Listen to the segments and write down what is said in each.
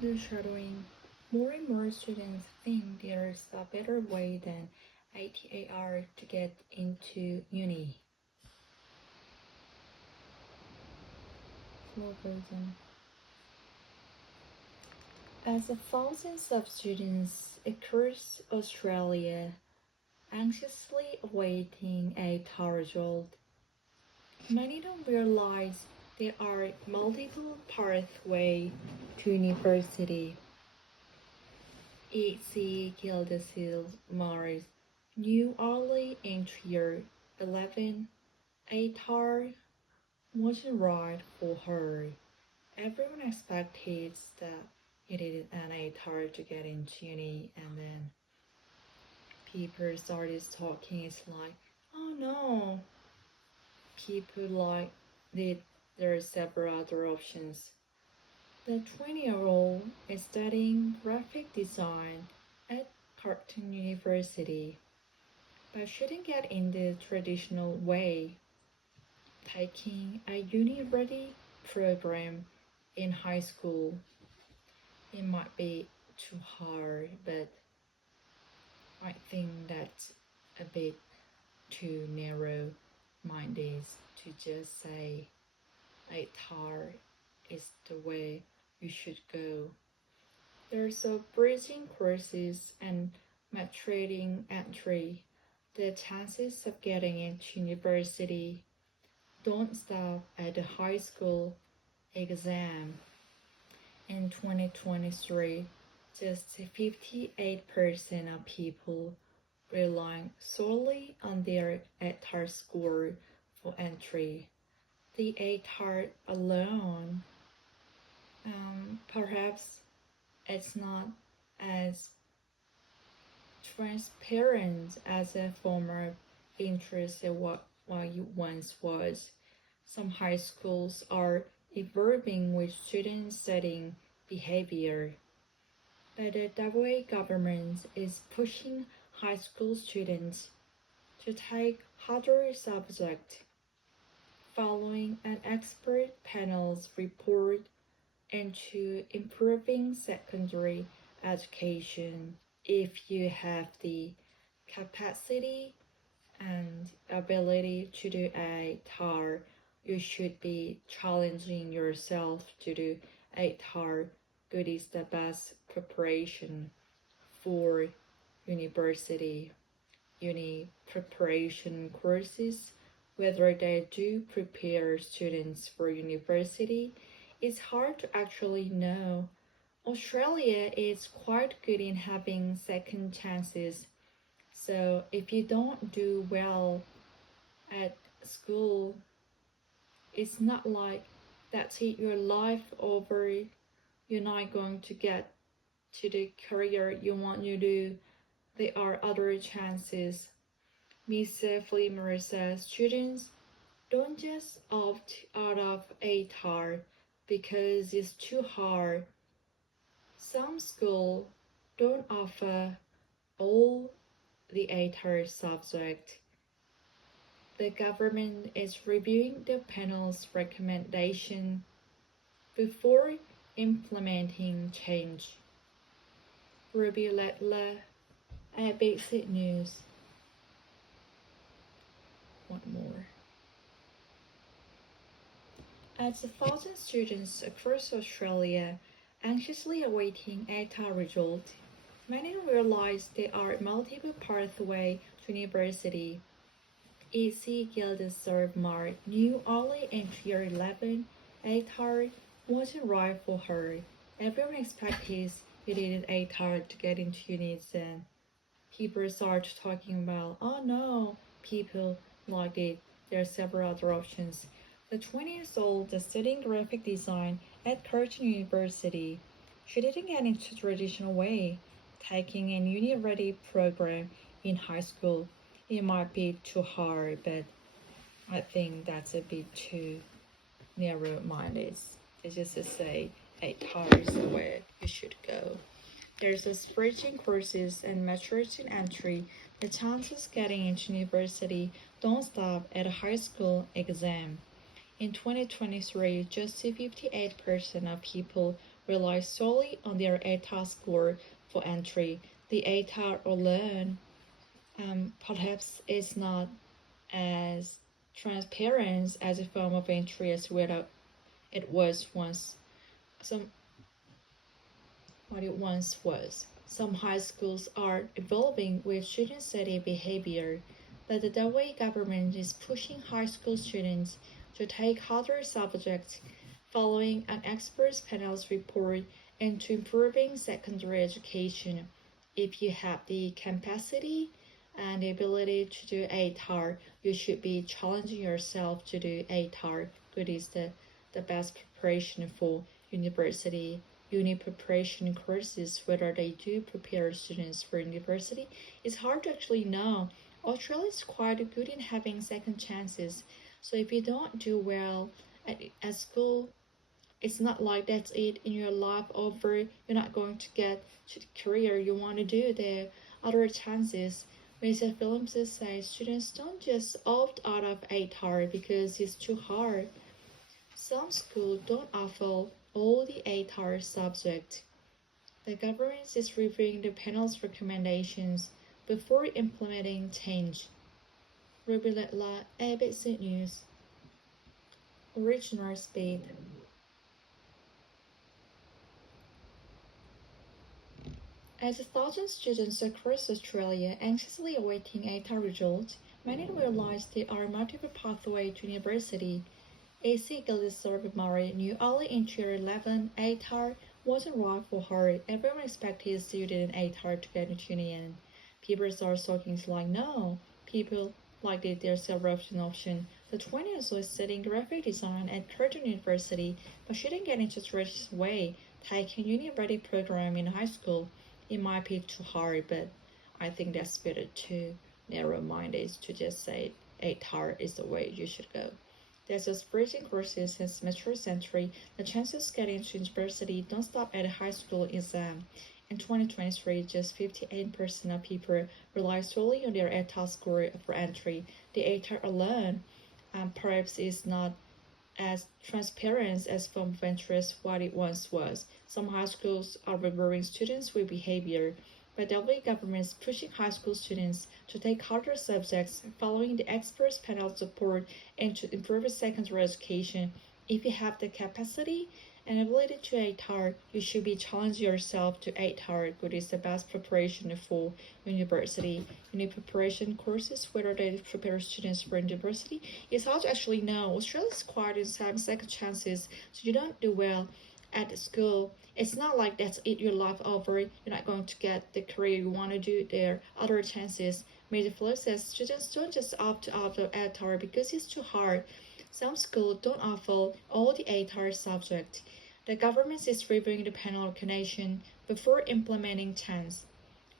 The shadowing. More and more students think there's a better way than ITAR to get into uni. Slow version. As thousands of students across Australia anxiously awaiting a TAR result, many don't realize there are multiple pathways to university. E.C. Gildesil Mars, New Early Entry Year 11, a TAR wasn't right for her. Everyone expected that he needed an ATAR to get into uni, and then people started talking. It's like, oh no. People like there are several other options. The 20-year-old is studying graphic design at Carleton University, but shouldn't get in the traditional way. Taking a uni-ready program in high school, it might be too hard, but I think that's a bit too narrow-minded to just say ATAR is the way you should go. There's a bridging courses and maturing entry. The chances of getting into university don't stop at the high school exam. In 2023, just 58% of people relying solely on their ATAR score for entry. The ATAR alone, perhaps it's not as transparent as a form of interest in what it once was. Some high schools are evolving with student studying behavior, but the WA government is pushing high school students to take harder subjects. Following an expert panel's report into improving secondary education, if you have the capacity and ability to do a TAR, you should be challenging yourself to do a TAR. Good is the best preparation for university. Uni preparation courses, whether they do prepare students for university, it's hard to actually know. Australia is quite good in having second chances. So if you don't do well at school, it's not like that's it, your life over. You're not going to get to the career you want to do. There are other chances. Miss Flimmer says students don't just opt out of ATAR because it's too hard. Some schools don't offer all the ATAR subjects. The government is reviewing the panel's recommendation before implementing change. Ruby Ledler at Basic News. One more. As 1,000 students across Australia anxiously awaiting ATAR results, many realize there are multiple pathways to university. E.C. Gildeserve Mark New Early Entry Year 11 ATAR wasn't right for her. Everyone expected you needed ATAR to get into uni, and people start talking about, oh no, people like it. There are several other options. The 20-year-old is studying graphic design at Carleton University. She didn't get into the traditional way, taking an uni-ready program in high school. It might be too hard, but I think that's a bit too narrow-minded. It's just to say ATAR is the way you should go. There's a bridging courses and maturing entry. The chances getting into university don't stop at a high school exam. In 2023, just 58% of people rely solely on their ATA score for entry. The ATA alone perhaps is not as transparent as a form of entry as it was once. What it once was. Some high schools are evolving with student-study behavior, but the way government is pushing high school students to take harder subjects following an expert panel's report into improving secondary education. If you have the capacity and the ability to do ATAR, you should be challenging yourself to do ATAR. It is the best preparation for university. Uni preparation courses, whether they do prepare students for university, it's hard to actually know. Australia is quite good in having second chances. So if you don't do well at school, it's not like that's it in your life over. You're not going to get to the career you want to do. There are other chances. Mr. Phillips says students don't just opt out of ATAR because it's too hard. Some schools don't offer all the ATAR subjects. The government is reviewing the panel's recommendations before implementing change. Rubilala ABC News. Original speed. As thousands of students across Australia anxiously awaiting ATAR results, many realize there are multiple pathways to university. AC Gildersleeve Murray knew early in Year 11 ATAR wasn't right for her. Everyone expected a student in ATAR to get into union. People started talking like, no. People like that there's several options. The 20s was studying graphic design at Curtin University, but she didn't get into traditional way, taking uni-ready program in high school. It might be too hard, but I think that's better too narrow-minded to just say ATAR is the way you should go. There's a bridging courses since mid-century. The chances of getting to university don't stop at a high school exam. In 2023, just 58% of people rely solely on their ATAR score for entry. The ATAR alone perhaps is not as transparent as form of interest what it once was. Some high schools are rewarding students with behavior, but the government is pushing high school students to take harder subjects following the experts panel support and to improve secondary education. If you have the capacity and ability to ATAR, you should be challenging yourself to ATAR, which is the best preparation for university. Uni preparation courses, whether they prepare students for university, it's hard to actually know. Australia is quite in some second chances, so you don't do well at school. It's not like that's it, your life over. You're not going to get the career you want to do. There are other chances. Major Flow says students don't just opt out of ATAR because it's too hard. Some schools don't offer all the ATAR subjects. The government is reviewing the panel recognition before implementing change.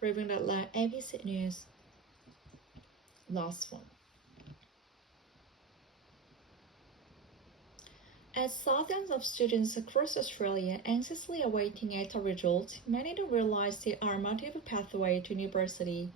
Reviewing that line, ABC News. Last one. As thousands of students across Australia anxiously awaiting ATAR results, many don't realize there are multiple pathways to university.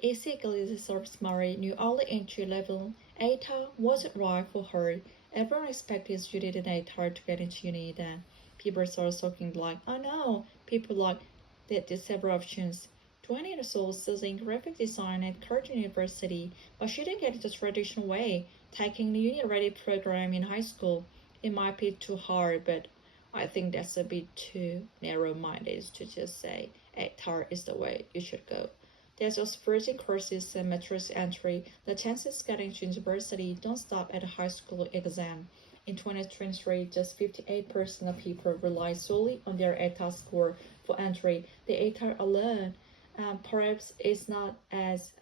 AC Gildersleeve Murray knew early entry level ATAR wasn't right for her. Everyone expected students in ATAR to get into uni then. People started talking like, oh no, people like that there's several options. 20 years old studying graphic design at Curtin University, but she didn't get it the traditional way, taking the uni-ready program in high school. It might be too hard, but I think that's a bit too narrow-minded to just say ATAR is the way you should go. There's also bridging courses and matrix entry. The chances getting to university don't stop at a high school exam. In 2023, just 58% of people rely solely on their ATAR score for entry. The ATAR alone perhaps is not as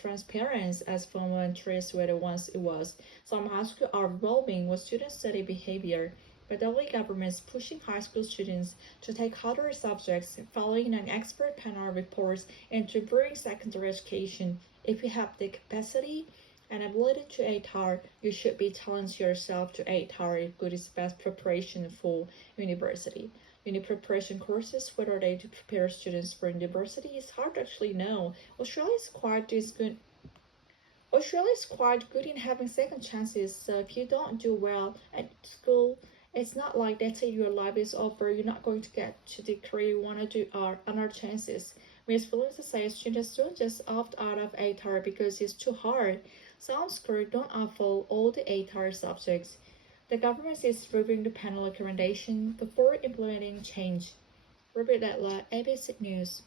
transparent as formal entry as whether once it was. Some high schools are evolving with student study behavior, but the government is pushing high school students to take harder subjects following an expert panel report and to improve secondary education. If you have the capacity and ability to ATAR, you should be challenging yourself to ATAR if good is best preparation for university. Uni preparation courses, whether they to prepare students for university, is hard to actually know. Australia is quite good in having second chances, so if you don't do well at school, It's not like that's it, your life is over, you're not going to get to the career you want to do or another chances. Ms. Williams says students don't just opt out of ATAR because it's too hard. Some schools don't offer all the ATAR subjects. The government is reviewing the panel recommendation before implementing change. Robert Ledler, ABC News.